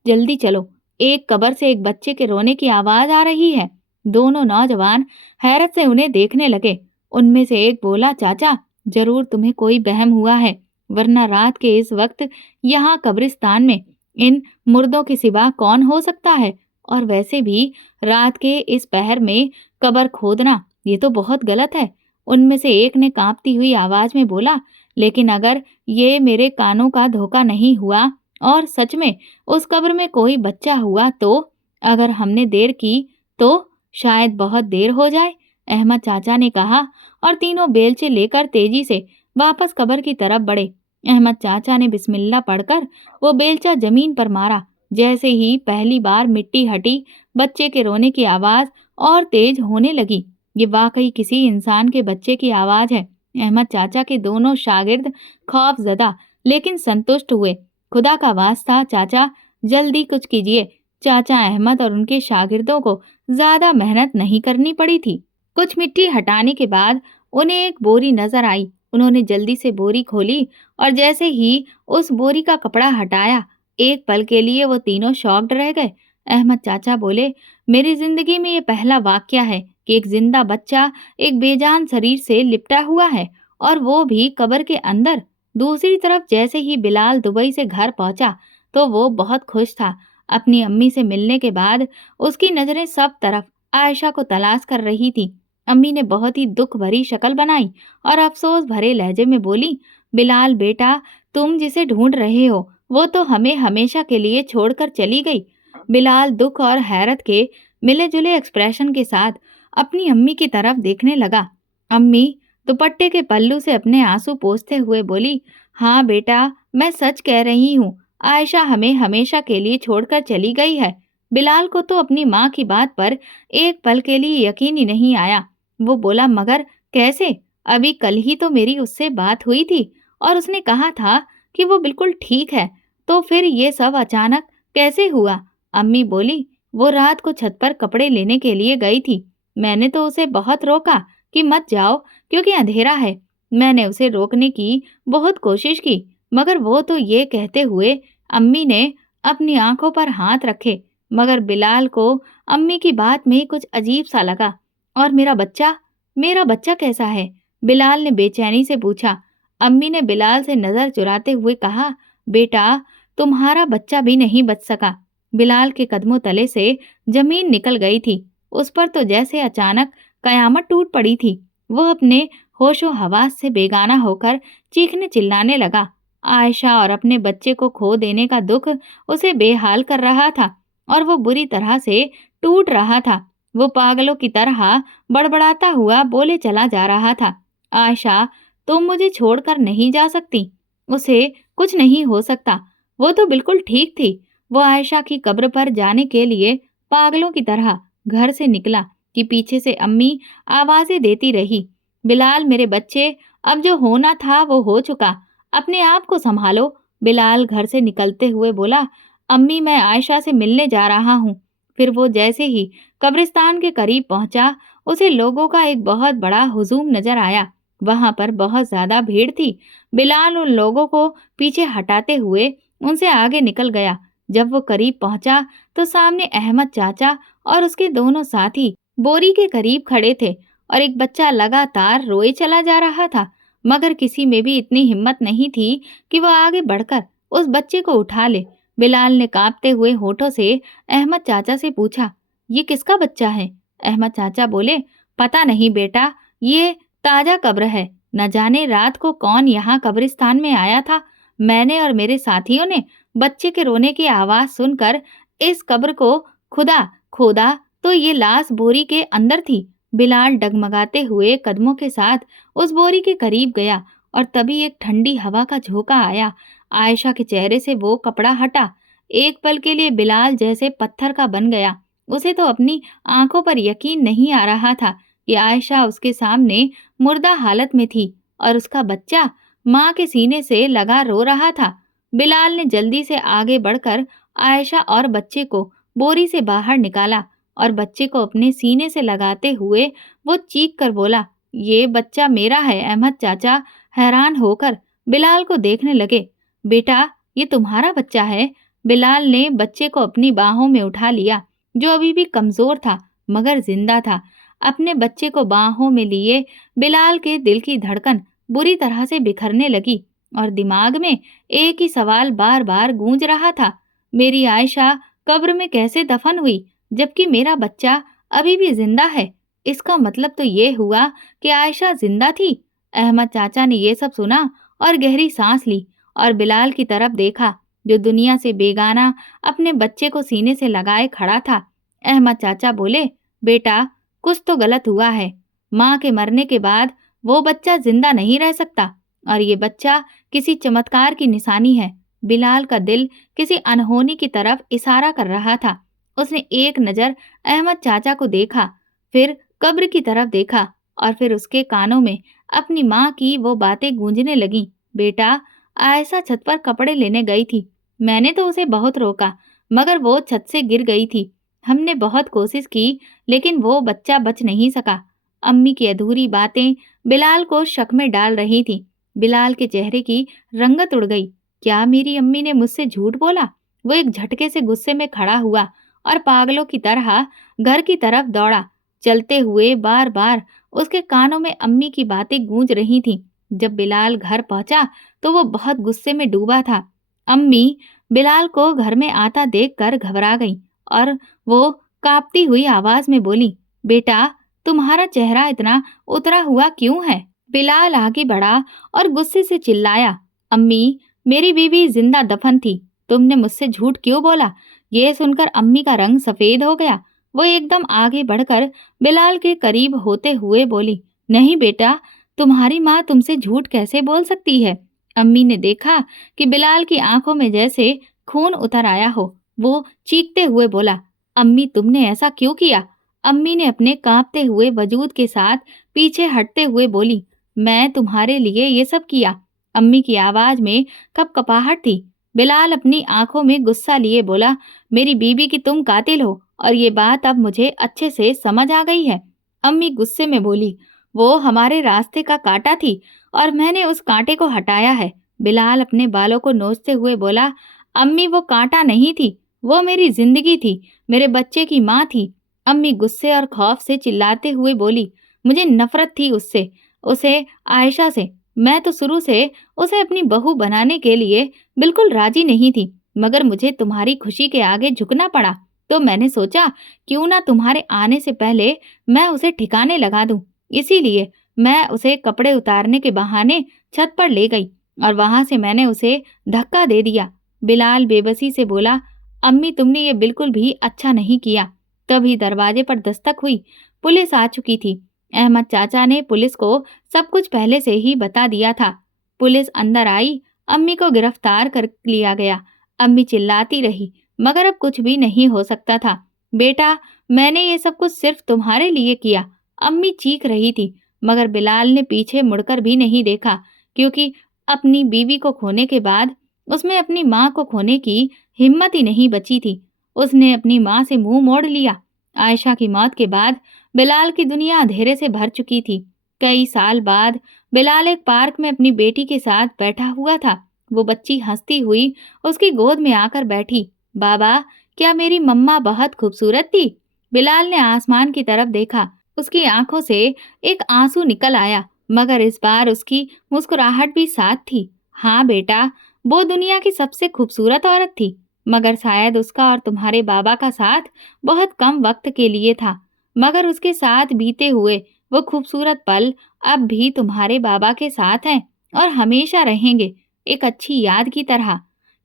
जल्दी चलो, एक कब्र से एक बच्चे के रोने की आवाज आ रही है। दोनों नौजवान हैरत से उन्हें देखने लगे। उनमें से एक बोला, चाचा, जरूर तुम्हें कोई वहम हुआ है, वरना रात के इस वक्त यहाँ कब्रिस्तान में इन मुर्दों के सिवा कौन हो सकता है? और वैसे भी रात के इस पहर में कब्र खोदना ये तो बहुत गलत है। उनमें से एक ने कांपती हुई आवाज में बोला, लेकिन अगर ये मेरे कानों का धोखा नहीं हुआ और सच में उस कब्र में कोई बच्चा हुआ तो? अगर हमने देर की तो शायद बहुत देर हो जाए, अहमद चाचा ने कहा, और तीनों बेलचे लेकर तेजी से वापस कब्र की तरफ बढ़े। अहमद चाचा ने बिस्मिल्लाह पढ़कर वो बेलचा जमीन पर मारा। जैसे ही पहली बार मिट्टी हटी, बच्चे के रोने की आवाज और तेज होने लगी। ये वाकई किसी इंसान के बच्चे की आवाज है। अहमद चाचा के दोनों शागिर्द खौफजदा लेकिन संतुष्ट हुए। खुदा का वास्ता चाचा, जल्दी कुछ कीजिए। चाचा अहमद और उनके शागिर्दों को ज्यादा मेहनत नहीं करनी पड़ी थी। कुछ मिट्टी हटाने के बाद उन्हें एक बोरी नजर आई। उन्होंने जल्दी से बोरी खोली और जैसे ही उस बोरी का कपड़ा हटाया, एक पल के लिए वो तीनों शॉक्ड रह गए। अहमद चाचा बोले, मेरी जिंदगी में ये पहला वाकया है कि एक जिंदा बच्चा एक बेजान शरीर से लिपटा हुआ है, और वो भी कब्र के अंदर। दूसरी तरफ जैसे ही बिलाल दुबई से घर पहुंचा तो वो बहुत खुश था। अपनी अम्मी से मिलने के बाद उसकी नजरें सब तरफ आयशा को तलाश कर रही थी। अम्मी ने बहुत ही दुख भरी शक्ल बनाई और अफसोस भरे लहजे में बोली, बिलाल बेटा, तुम जिसे ढूंढ रहे हो वो तो हमें हमेशा के लिए छोड़कर चली गई। बिलाल दुख और हैरत के मिले जुले एक्सप्रेशन के साथ अपनी अम्मी की तरफ देखने लगा। अम्मी दुपट्टे के पल्लू से अपने आंसू पोंछते हुए बोली, हाँ बेटा, मैं सच कह रही हूँ। आयशा हमें हमेशा के लिए छोड़कर चली गई है। बिलाल को तो अपनी माँ की बात पर एक पल के लिए यकीन ही नहीं आया। वो बोला, मगर कैसे? अभी कल ही तो मेरी उससे बात हुई थी और उसने कहा था कि वो बिल्कुल ठीक है। तो फिर ये सब अचानक कैसे हुआ? अम्मी बोली, वो रात को छत पर कपड़े लेने के लिए गई थी। मैंने तो उसे बहुत रोका कि मत जाओ क्योंकि अंधेरा है। मैंने उसे रोकने की बहुत कोशिश की, मगर वो तो ये कहते हुए अम्मी ने अपनी आंखों पर हाथ रखे। मगर बिलाल को अम्मी की बात में कुछ अजीब सा लगा। और मेरा बच्चा कैसा है? बिलाल ने बेचैनी से पूछा। अम्मी ने बिलाल से नजर चुराते हुए कहा, बेटा, तुम्हारा बच्चा भी नहीं बच सका। बिलाल के कदमों तले से जमीन निकल गई थी। उस पर तो जैसे अचानक कयामत टूट पड़ी थी। वो अपने होशो हवास से बेगाना होकर चीखने चिल्लाने लगा। आयशा और अपने बच्चे को खो देने का दुख उसे बेहाल कर रहा था और वो बुरी तरह से टूट रहा था। वो पागलों की तरह बड़बड़ाता हुआ बोले चला जा रहा था, आयशा, तुम मुझे छोड़कर नहीं जा सकती। उसे कुछ नहीं हो सकता। वो तो बिल्कुल ठीक थी। वो आयशा की कब्र पर जाने के लिए पागलों की तरह घर से निकला कि पीछे से अम्मी आवाजें देती रही, बिलाल मेरे बच्चे, अब जो होना था वो हो चुका, अपने आप को संभालो। बिलाल घर से निकलते हुए बोला, अम्मी, मैं आयशा से मिलने जा रहा हूँ। फिर वो जैसे ही कब्रिस्तान के करीब पहुंचा, उसे लोगों का एक बहुत बड़ा हुजूम नजर आया। वहां पर बहुत ज्यादा भीड़ थी। बिलाल उन लोगों को पीछे हटाते हुए उनसे आगे निकल गया। जब वो करीब पहुंचा तो सामने अहमद चाचा और उसके दोनों साथी बोरी के करीब खड़े थे और एक बच्चा लगातार रोए चला जा रहा था। मगर किसी में भी इतनी हिम्मत नहीं थी कि वह आगे बढ़कर उस बच्चे को उठा ले। बिलाल ने कांपते हुए होठों से अहमद चाचा से पूछा, ये किसका बच्चा है? अहमद चाचा बोले, पता नहीं बेटा, ये ताजा कब्र है। न जाने रात को कौन यहाँ कब्रिस्तान में आया था। मैंने और मेरे साथियों ने बच्चे के रोने की आवाज सुनकर इस कब्र को खुदा खोदा तो ये लाश बोरी के अंदर थी। बिलाल डगमगाते हुए कदमों के साथ उस बोरी के करीब गया और तभी एक ठंडी हवा का झोंका आया। आयशा के चेहरे से वो कपड़ा हटा। एक पल के लिए बिलाल जैसे पत्थर का बन गया। उसे तो अपनी आंखों पर यकीन नहीं आ रहा था कि आयशा उसके सामने मुर्दा हालत में थी और उसका बच्चा माँ के सीने से लगा रो रहा था। बिलाल ने जल्दी से आगे बढ़कर आयशा और बच्चे को बोरी से बाहर निकाला और बच्चे को अपने सीने से लगाते हुए वो चीख कर बोला, ये बच्चा मेरा है। अहमद चाचा हैरान होकर बिलाल को देखने लगे। बेटा, ये तुम्हारा बच्चा है? बिलाल ने बच्चे को अपनी बाहों में उठा लिया, जो अभी भी कमजोर था मगर जिंदा था। अपने बच्चे को बाहों में लिए बिलाल के दिल की धड़कन बुरी तरह से बिखरने लगी और दिमाग में एक ही सवाल बार बार गूंज रहा था, मेरी आयशा कब्र में कैसे दफन हुई जबकि मेरा बच्चा अभी भी जिंदा है? इसका मतलब तो ये हुआ कि आयशा जिंदा थी। अहमद चाचा ने ये सब सुना और गहरी सांस ली और बिलाल की तरफ देखा, जो दुनिया से बेगाना अपने बच्चे को सीने से लगाए खड़ा था। अहमद चाचा बोले, बेटा, कुछ तो गलत हुआ है। माँ के मरने के बाद वो बच्चा जिंदा नहीं रह सकता और ये बच्चा किसी चमत्कार की निशानी है। बिलाल का दिल किसी अनहोनी की तरफ इशारा कर रहा था। उसने एक नजर अहमद चाचा को देखा, फिर कब्र की तरफ देखा और फिर उसके कानों में अपनी माँ की वो बातें गूंजने लगीं, बेटा, आयशा छत पर कपड़े लेने गई थी। मैंने तो उसे बहुत रोका मगर वो छत से गिर गई थी। हमने बहुत कोशिश की लेकिन वो बच्चा बच नहीं सका। अम्मी की अधूरी बातें बिलाल को शक में डाल रही थी। बिलाल के चेहरे की रंगत उड़ गई। क्या मेरी अम्मी ने मुझसे झूठ बोला? वो एक झटके से गुस्से में खड़ा हुआ और पागलों की तरह घर की तरफ दौड़ा। चलते हुए बार बार उसके कानों में अम्मी की बातें गूंज रही थीं। जब बिलाल घर पहुंचा तो वो बहुत गुस्से में डूबा था। अम्मी बिलाल को घर में आता देखकर घबरा गई और वो कांपती हुई आवाज में बोली, बेटा, तुम्हारा चेहरा इतना उतरा हुआ क्यों है? बिलाल आगे बढ़ा और गुस्से से चिल्लाया, अम्मी, मेरी बीवी जिंदा दफन थी, तुमने मुझसे झूठ क्यों बोला? यह सुनकर अम्मी का रंग सफेद हो गया। वो एकदम आगे बढ़कर बिलाल के करीब होते हुए बोली, नहीं बेटा, तुम्हारी माँ तुमसे झूठ कैसे बोल सकती है? अम्मी ने देखा कि बिलाल की आंखों में जैसे खून उतर आया हो। वो चीखते हुए बोला, अम्मी, तुमने ऐसा क्यों किया? अम्मी ने अपने कांपते हुए वजूद के साथ पीछे हटते हुए बोली, मैं तुम्हारे लिए ये सब किया। अम्मी की आवाज में कपकपाहट थी। बिलाल अपनी आंखों में गुस्सा लिए बोला, मेरी बीवी की तुम कातिल हो और ये बात अब मुझे अच्छे से समझ आ गई है। अम्मी गुस्से में बोली, वो हमारे रास्ते का कांटा थी और मैंने उस कांटे को हटाया है। बिलाल अपने बालों को नोचते हुए बोला, अम्मी, वो कांटा नहीं थी, वो मेरी जिंदगी थी, मेरे बच्चे की माँ थी। अम्मी गुस्से और खौफ से चिल्लाते हुए बोली, मुझे नफरत थी उससे, उसे आयशा से। मैं तो शुरू से उसे अपनी बहू बनाने के लिए बिल्कुल राजी नहीं थी, मगर मुझे तुम्हारी खुशी के आगे झुकना पड़ा। तो मैंने सोचा, क्यों ना तुम्हारे आने से पहले मैं उसे ठिकाने लगा दूं। इसीलिए मैं उसे कपड़े उतारने के बहाने छत पर ले गई और वहां से मैंने उसे धक्का दे दिया। बिलाल बेबसी से बोला, अम्मी, तुमने ये बिल्कुल भी अच्छा नहीं किया। तभी दरवाजे पर दस्तक हुई। पुलिस आ चुकी थी। अहमद चाचा ने पुलिस को सब कुछ पहले से ही बता दिया था। पुलिस अंदर आई, अम्मी को गिरफ्तार कर लिया गया। अम्मी चिल्लाती रही, मगर अब कुछ भी नहीं हो सकता था। बेटा, मैंने ये सब कुछ सिर्फ तुम्हारे लिए किया। अम्मी चीख रही थी, मगर बिलाल ने पीछे मुड़कर भी नहीं देखा, क्योंकि अपनी बीवी को खोने के बाद उसमें अपनी माँ को खोने की हिम्मत ही नहीं बची थी। उसने अपनी माँ से मुंह मोड़ लिया। आयशा की मौत के बाद बिलाल की दुनिया अंधेरे से भर चुकी थी। कई साल बाद बिलाल एक पार्क में अपनी बेटी के साथ बैठा हुआ था। वो बच्ची हंसती हुई उसकी गोद में आकर बैठी। बाबा, क्या मेरी मम्मा बहुत खूबसूरत थी? बिलाल ने आसमान की तरफ देखा। उसकी आंखों से एक आंसू निकल आया, मगर इस बार उसकी मुस्कुराहट भी साथ थी। हाँ बेटा, वो दुनिया की सबसे खूबसूरत औरत थी, मगर शायद उसका और तुम्हारे बाबा का साथ बहुत कम वक्त के लिए था। मगर उसके साथ बीते हुए वो खूबसूरत पल अब भी तुम्हारे बाबा के साथ हैं और हमेशा रहेंगे, एक अच्छी याद की तरह।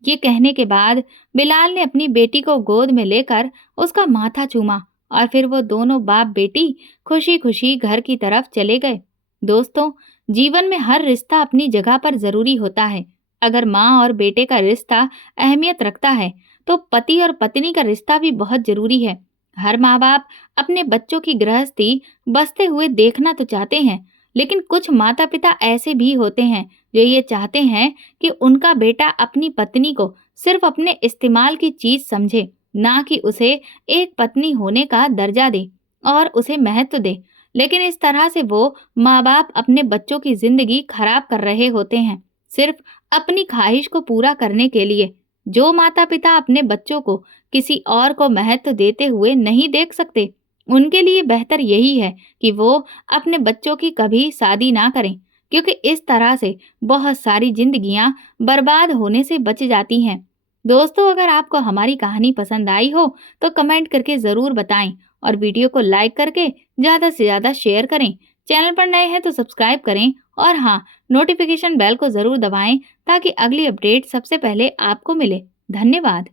ये कहने के बाद बिलाल ने अपनी बेटी को गोद में लेकर उसका माथा चूमा और फिर वो दोनों बाप बेटी खुशी खुशी घर की तरफ चले गए। दोस्तों, जीवन में हर रिश्ता अपनी जगह पर जरूरी होता है। अगर माँ और बेटे का रिश्ता अहमियत रखता है, तो पति और पत्नी का रिश्ता भी बहुत जरूरी है। हर माँ बाप अपने बच्चों की गृहस्थी बसते हुए देखना तो चाहते हैं, लेकिन कुछ माता पिता ऐसे भी होते हैं जो ये चाहते हैं कि उनका बेटा अपनी पत्नी को सिर्फ अपने इस्तेमाल की चीज समझे, ना कि उसे एक पत्नी होने का दर्जा दे और उसे महत्व दे। लेकिन इस तरह से वो माँ बाप अपने बच्चों की जिंदगी खराब कर रहे होते हैं, सिर्फ अपनी ख्वाहिश को पूरा करने के लिए। जो माता पिता अपने बच्चों को किसी और को महत्व देते हुए नहीं देख सकते, उनके लिए बेहतर यही है कि वो अपने बच्चों की कभी शादी ना करें, क्योंकि इस तरह से बहुत सारी जिंदगियां बर्बाद होने से बच जाती हैं। दोस्तों, अगर आपको हमारी कहानी पसंद आई हो तो कमेंट करके ज़रूर बताएं और वीडियो को लाइक करके ज़्यादा से ज़्यादा शेयर करें। चैनल पर नए हैं तो सब्सक्राइब करें और हाँ, नोटिफिकेशन बेल को ज़रूर दबाएं ताकि अगली अपडेट सबसे पहले आपको मिले। धन्यवाद।